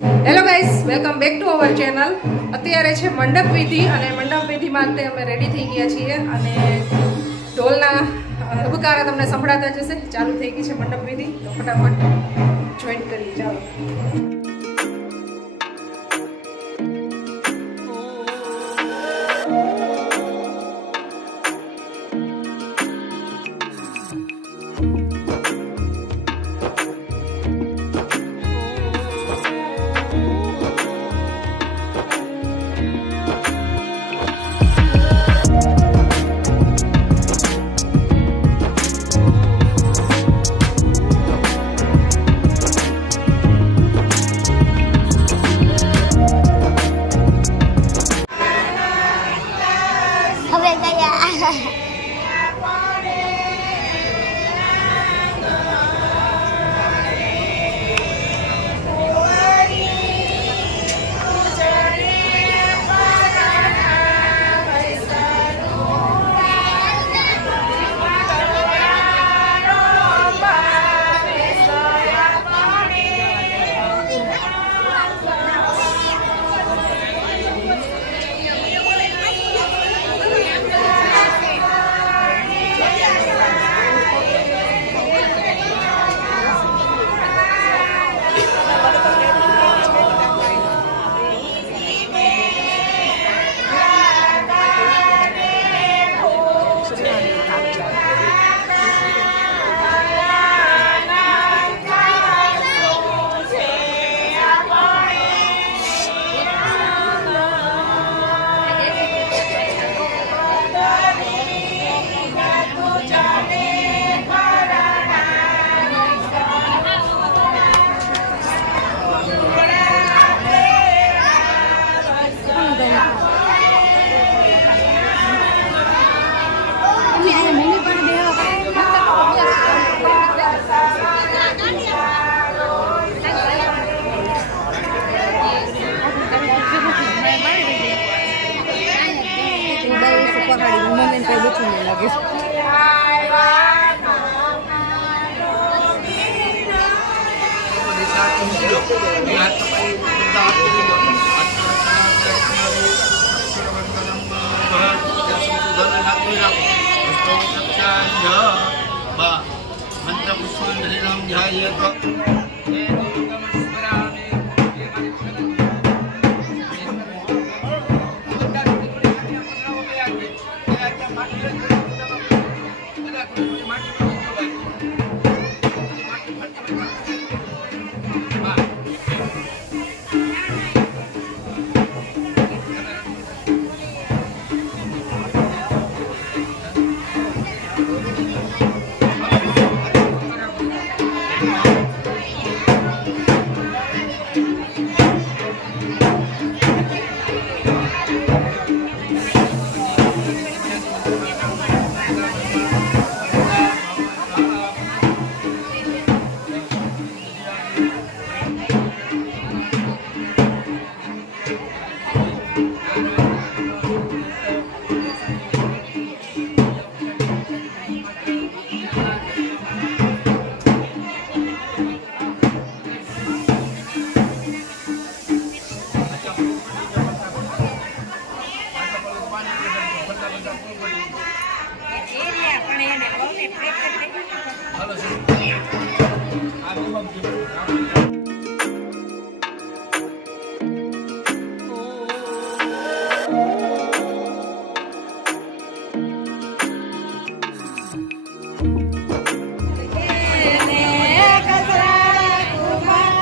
Hello guys, welcome back to our channel. અત્યારે છે મંડપ વિધિ અને મંડપ વિધિ માટે અમે રેડી થઈ ગયા છીએ અને ઢોલના ધબકારા તમને સંભળાતા જશે. ચાલુ થઈ ગઈ છે મંડપ વિધિ, તો ફટાફટ જોઈન કરી ચાલો.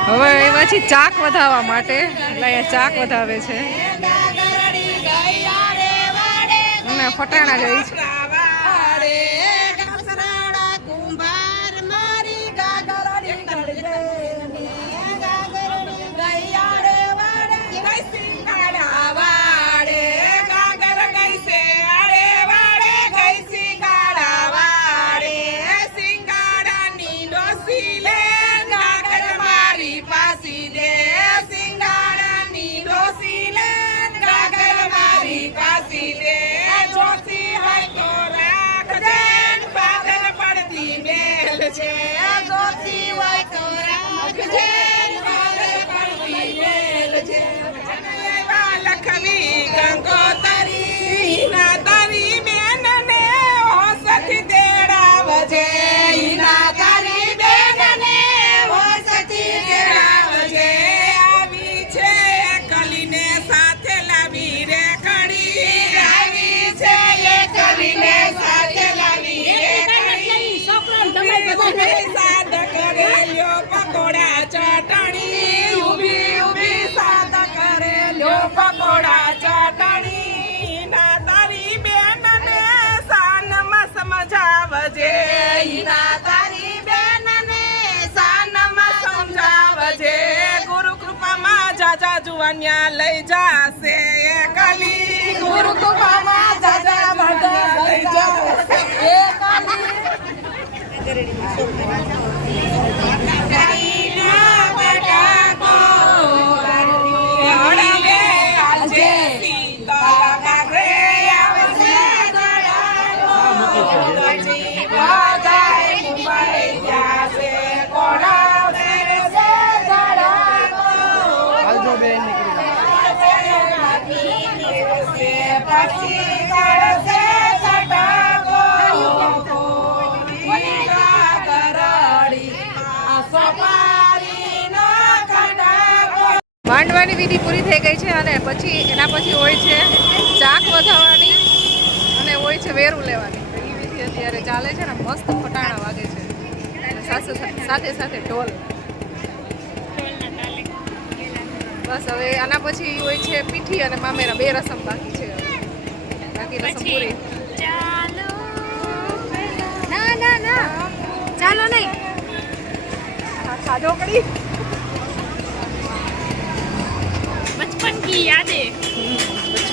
હવે એમાંથી ચાક વધાવવા માટે એટલે અહીંયા ચાક વધાવે છે અને ફટાણા જાય છે. Pasidé, સમજાવજે હિના તારી બેનને સાનમાં સમજાવજે ગુરુ કૃપામાં જાજા જુવાનિયા લઈ જાશે એ કાલી ગુરુ કૃપામાં જાજા જુવાનિયા લઈ જાશે એ કાલી માંડવાની વિધિ પૂરી થઈ ગઈ છે અને પછી એના પછી હોય છે ચાક વધાવવાની અને હોય છે વેરું લેવાની. તો એ વિધિ અત્યારે ચાલે છે ને મસ્ત ફટાણા વાગે છે અને સાથે સાથે ઢોલ. બસ હવે આના પછી હોય છે પીઠી અને મામેરા, બે રસમ બાકી છે. બાકી રસમ પૂરી. ના ચાલો નહીં ખાધો કડી बचपन की यादें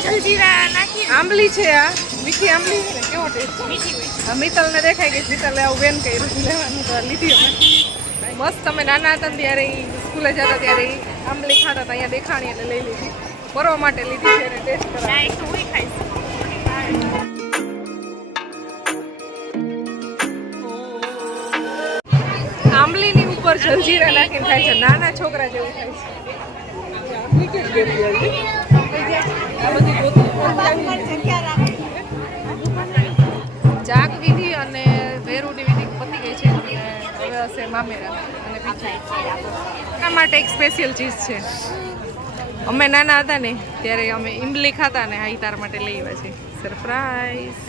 जलजीरा नाखी આંબલી છે. આ મીઠી આંબલી છે ને, કેવો ટેસ્ટ. मीठी हुई હા, મિત્તલને દેખાય કે મિત્તલે આવું બેન કર્યું છે લેવાનું, તો લીધી અમે મસ્ત. અમે નાના હતા ને ત્યારે સ્કૂલે જતા ત્યારે આંબલી ખાતા હતા, અહીંયા દેખાણી એટલે લઈ લીધી. પરવા માટે લીધી છે અને ટેસ્ટ કરવા. डायरेक्ट हुई खाई આંબલીની ઉપર જલજીરા નાખીને ખાય છે. નાના છોકરા જેવું ખાય છે. ચાક વિધિ અને વેરુની વિધિ પતી ગઈ છે. હવે હશે મામેરા અને પીઠી. એના માટે એક સ્પેશિયલ ચીઝ છે. અમે નાના હતા ને ત્યારે અમે ઇમલી ખાતા ને આ તાર માટે લઈ આવ્યા છે. સરપ્રાઈઝ.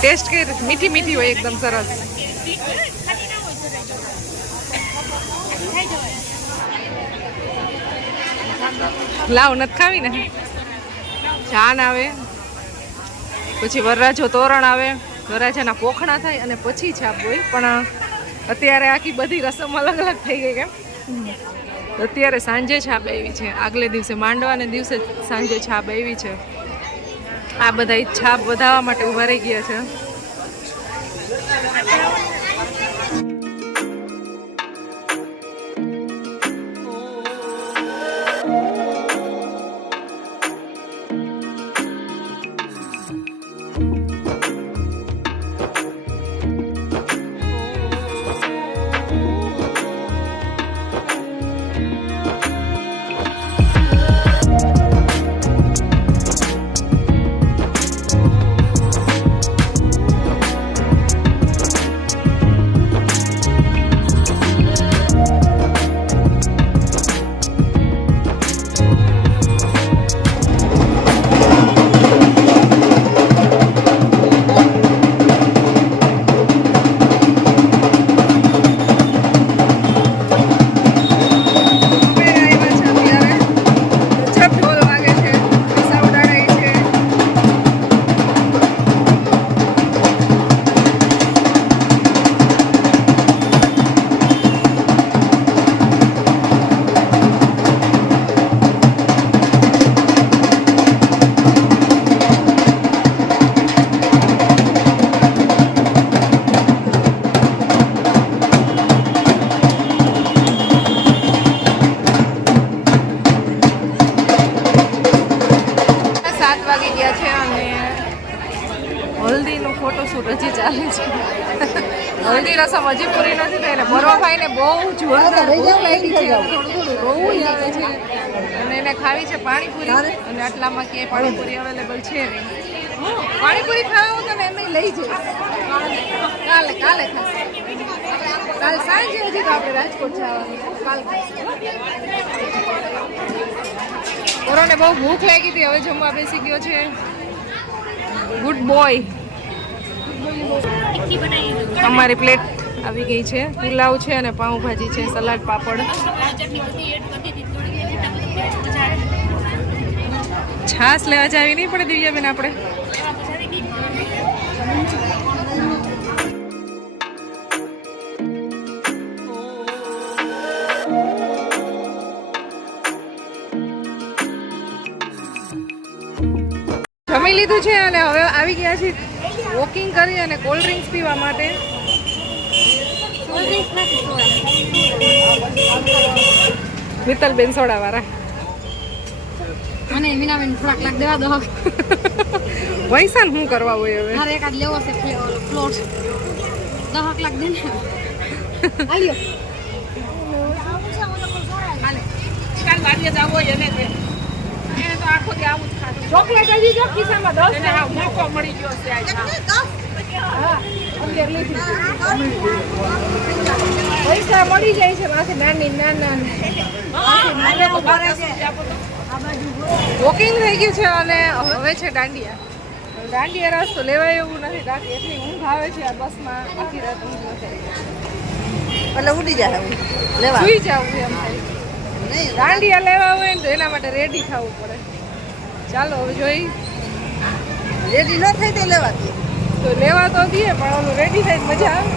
ટેસ્ટ કરી મીઠી મીઠી હોય એકદમ સરસ. લાવ નથી ખાવી ને. જાન આવે, પછી વરરાજો તોરણ આવે, વરરાજાના પોખણા થાય અને પછી છાપ હોય. પણ અત્યારે આખી બધી રસમ અલગ અલગ થઈ ગઈ કેમ. અત્યારે સાંજે છાપ આવી છે. આગલે દિવસે માંડવાને દિવસે સાંજે છાપ આવી છે. આ બધા છાપ વધારવા માટે ઉભા રહી ગયા છે. ફોટોશૂટ હજી ચાલે છે. હલ્દી રસમ હજી પૂરી નથી થઈ ને બરોભાઈને બહુ જોરદાર ભૂખ લાગી છે. થોડું થોડું રોવું આવે છે અને એને ખાવી છે પાણીપુરી. અને આટલામાં ક્યાંય પાણીપુરી અવેલેબલ છે નહીં. પાણીપુરી ખાવા તો એમ લઈ જાય. કાલે ખાશે. કાલ સાંજે હજી તો આપણે રાજકોટ જવાનું. કાલ કોરોને બહુ ભૂખ લાગી હતી. હવે જમવા બેસી ગયો છે. Good boy. અમારી પ્લેટ આવી ગઈ છે. પુલાવ છે અને પાઉંભાજી છે, સલાડ, પાપડ. છાસ લેવા જાવી નહીં પડે દિવ્યાબેન આપણે. જમી લીધું છે અને હવે આવી ગયા છીએ વોકિંગ કરી અને કોલ્ડ ડ્રિંક્સ પીવા માટે. મિત્તલબેન સોડા વાળા. મને મીનાબેન થોડાક લાખ દેવા દો. વૈસાન શું કરવા હોય હવે? મારે એકાદ લેવો છે પ્લોટ 10 લાખ દે ને. આલ્યો કાલ વાડીએ જાવ હોય એને દે. એને તો આખો દી આવું જ ખાધું. ચોકલેટ હજી જો ખિસ્સામાં 10 એને આ મોકો મળી ગયો છે આજ. હા 11 લીધી. પૈસા મળી જાય છે માથે નાની નાના. વોકિંગ થઈ ગયું છે અને હવે છે દાંડિયા. દાંડિયા રસ તો લેવાય એવું નથી. રાતે એટલી ઊંઘ આવે છે આ બસમાં, આખી રાત ઊંઘ નથી. એટલે ઉડી જાય હું લેવા સુઈ જવું એમ થાય. નહીં દાંડિયા લેવા હોય ને તો એના માટે રેડી થવું પડે. ચાલો હવે જોઈ રેડી ન થાય તો લેવા દે તો લેવા તો દઈએ પણ ઓલું રેડી થાય મજા આવે.